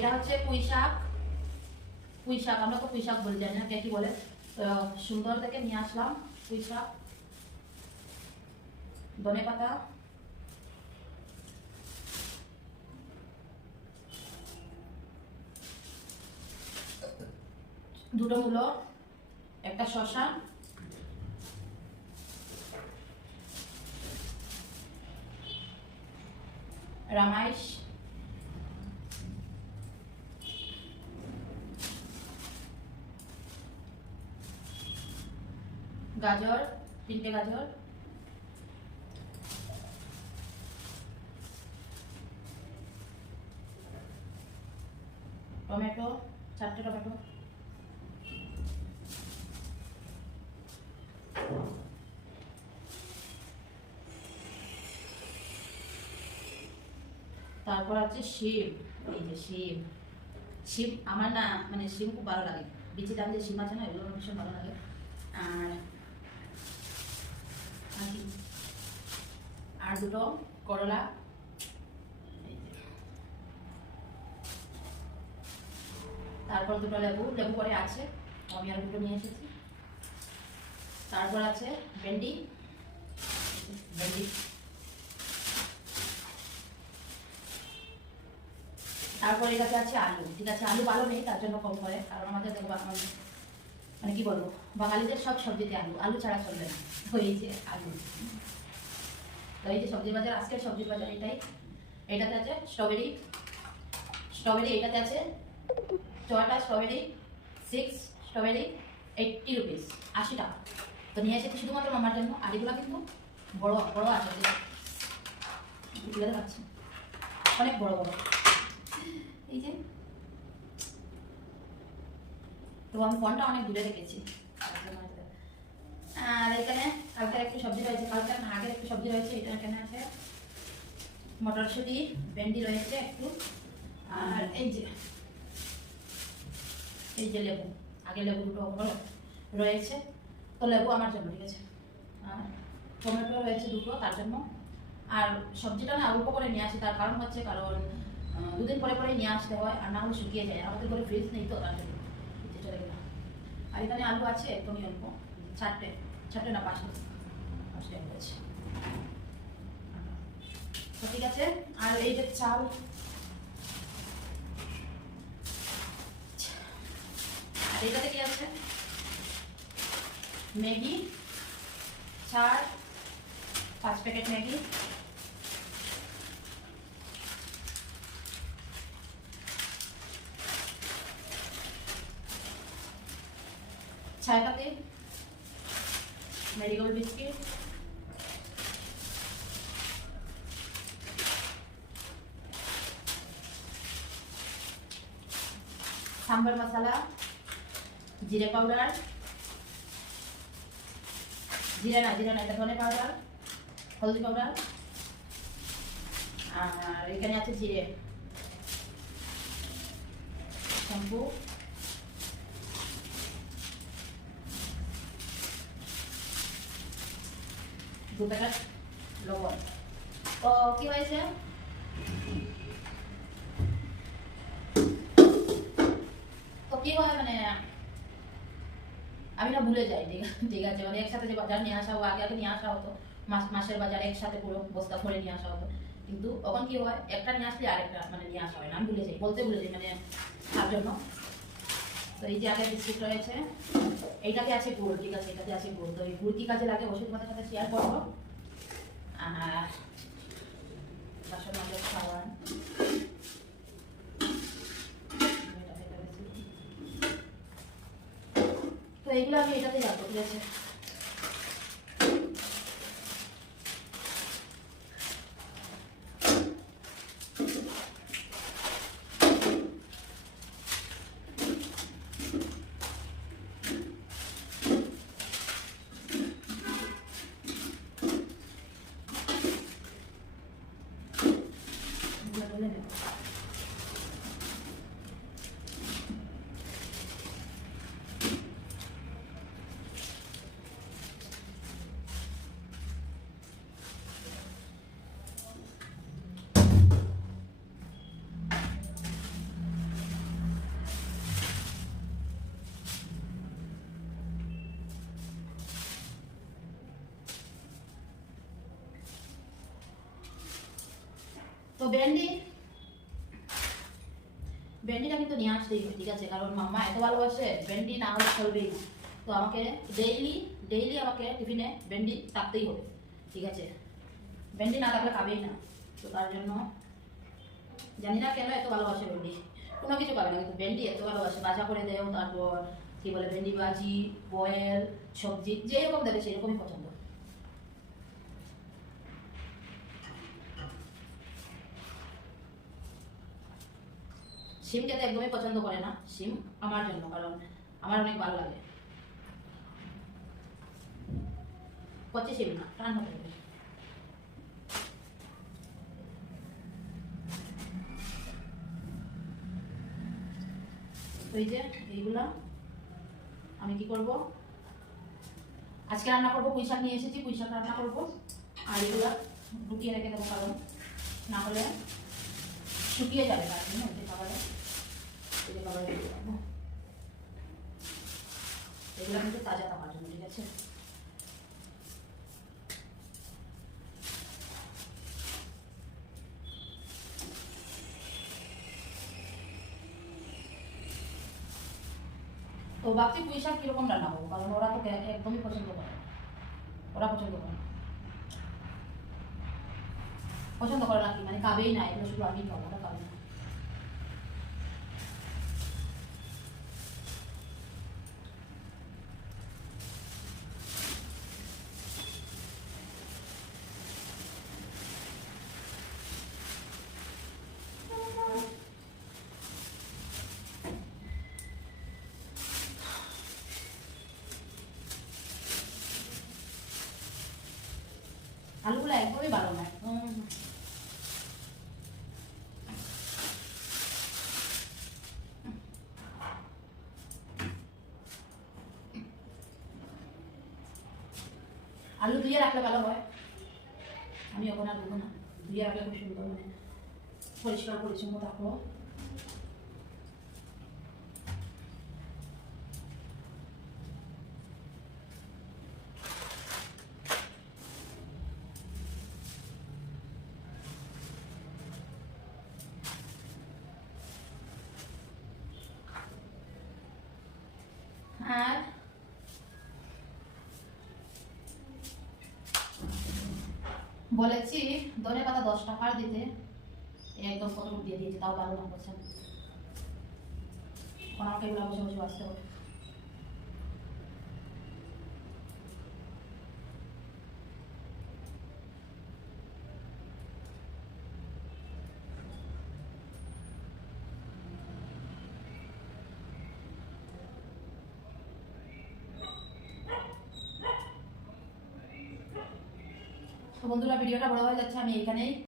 এটা হচ্ছে পুঁই শাক। পুঁই শাক, আমরা তো পুঁই শাক বলি, জানি না কে কি বলে। সুন্দর থেকে নিয়ে আসলাম পুঁই শাক। ধনে পাতা। দুটো মূলো, একটা শশা রামাইশ। গাজর, তিনটে গাজর। টমেটো, চারটে টমেটো। তারপর আছে শিম, এই যে শিম। শিম আমার না মানে শিম খুব ভালো লাগে। বিচি দাম যে শিম আছে না, এগুলো ভীষণ ভালো লাগে। আর কি? আর দুটো করলা। তারপর দুটো লেবু লেবু পরে আছে, আমি আর দুটো নিয়ে এসেছি। তারপর আছে ভেন্ডি। ভেন্ডি। তারপর এটাতে আছে আলু। ঠিক আছে, আলু ভালো নেই, তার জন্য কম করে, কারণ আমাদের দেখব মানে কি বলব? বাঙালিদের সব সবজিতে আলু আলু ছাড়া চলবে না যে আলু। তো এই যে সবজির বাজার, আজকের সবজির বাজার এটাই। এটাতে আছে স্ট্রবেরি স্ট্রবেরি এটাতে আছে ছটা strawberry six strawberry eighty rupees আশি টাকা। তো নিয়ে এসেছি শুধুমাত্র মামার জন্য, আর এগুলো কিন্তু বড় বড় আছে অনেক বড় বড়। এই যে, তো আমি ফোনটা অনেক দূরে রেখেছি। আর এখানে কালকে একটু সবজি রয়েছে কালকে না, আগের একটু সবজি রয়েছে, এটা এখানে আছে। মটরশুঁটি, ভেন্ডি রয়েছে একটু, আর এই যে এই যে লেবু, আগে লেবু দুটো হলো রয়েছে, তো লেবু আমার জন্য, ঠিক আছে। আর টমেটো রয়েছে দুটো, তার জন্য। আর সবজিটা না অল্প করে নিয়ে আসি, তার কারণ হচ্ছে কারণ দুদিন পরে পরে নিয়ে আসতে হয়, আর না হলে শুকিয়ে যায়, আমাদের ঘরে ফ্রিজ নেই তো, তার জন্য। চলে আর এখানে আলু আছে, একদমই অল্প, চারটে। চারটে না আছে। ঠিক আছে, আর এই যে চাল। আর এটাতে কি আছে? ম্যাগি, চার, পাঁচ প্যাকেট ম্যাগি। চায় পাতি মেরিগোল্ড বিস্কিট। সাম্বার মশলা, জিরে পাউডার। জিরে না জিরে না, এটা ধনে পাউডার, হলদি পাউডার। আর এখানে আছে জিরে। শ্যাম্পু। মানে আমি না ভুলে যাই, ঠিক আছে? মানে একসাথে যে বাজার নিয়ে আসা আগে আগে নিয়ে আসা হতো। মাস, মাসের বাজার একসাথে পুরো বস্তা ভরে নিয়ে আসা হতো। কিন্তু তখন কি হয়, একটা নিয়ে আসলে আরেকটা মানে নিয়ে আসা হয় না। আমি ভুলে যাই, বলতে ভুলে যাই মানে তার জন্য। তো এই যে আগে বিস্কুট রয়েছে এইটাতে আছে গুড়, ঠিক আছে, এটাতে আছে গুড়। তো এই গুড় কি কাজে লাগে অবশ্যই তোমাদের সাথে শেয়ার করব। আর বাসন তো এইগুলো আমি এটাতে যাব ঠিক আছে? তো ভেন্ডি ভেন্ডিটা কিন্তু নিয়ে আসতেই ঠিক আছে? কারণ মাম্মা এত ভালোবাসে ভেন্ডি না হলে চলবেই তো আমাকে ডেইলি ডেইলি আমাকে টিফিনে ভেন্ডি থাকতেই হবে, ঠিক আছে? ভেন্ডি না থাকলে খাবেই না। তো তার জন্য জানি না কেন এত ভালোবাসে ভেন্ডি কোনো কিছু খাবে না, কিন্তু ভেন্ডি এত ভালোবাসে। ভাজা করে দেয় তারপর কি বলে ভেন্ডি ভাজি বয়েল সবজি, যেরকম দেবে সেরকমই পছন্দ। সিম খেতে একদমই পছন্দ করে না। সিম আমার জন্য, কারণ আমার অনেক ভালো লাগে। কচি সিম না, টান হতে এই যে, এইগুলা আমি কি করব? আজকে রান্না করব পুঁই শাক নিয়ে এসেছি পুঁই শাক রান্না করব। আর এগুলা ঢুকিয়ে রেখে দেবো, কারণ না হলে শুকিয়ে যাবে যে খাবারে। যে দিয়ে দেবো। এগুলো কিন্তু তাজা জন্য, ঠিক আছে? তো ভাবছি পুঁই শাক কীরকম রান্না করব? কারণ ওরা তো একদমই পছন্দ করে। ওরা পছন্দ করে পছন্দ করে না কি? মানে খাবেই না, এগুলো শুধু আমি খাব, ওরা খাবে না আলুগুলো একদমই ভালো না আলু ধুয়ে রাখলে ভালো হয়। আমি ওখানে আর দেবো না। ধুয়ে রাখলে খুব সুন্দর মানে পরিষ্কার পরিচ্ছন্ন থাকল আর বলেছি, ধনে পাতা দশ টাকার দিতে। একদম কত দিয়ে দিয়েছি, তাও বারো না করছেন এখন আমাকে বসে বসে আসতে হবে বন্ধুরা ভিডিওটা বড় হয়ে যাচ্ছে আমি এখানেই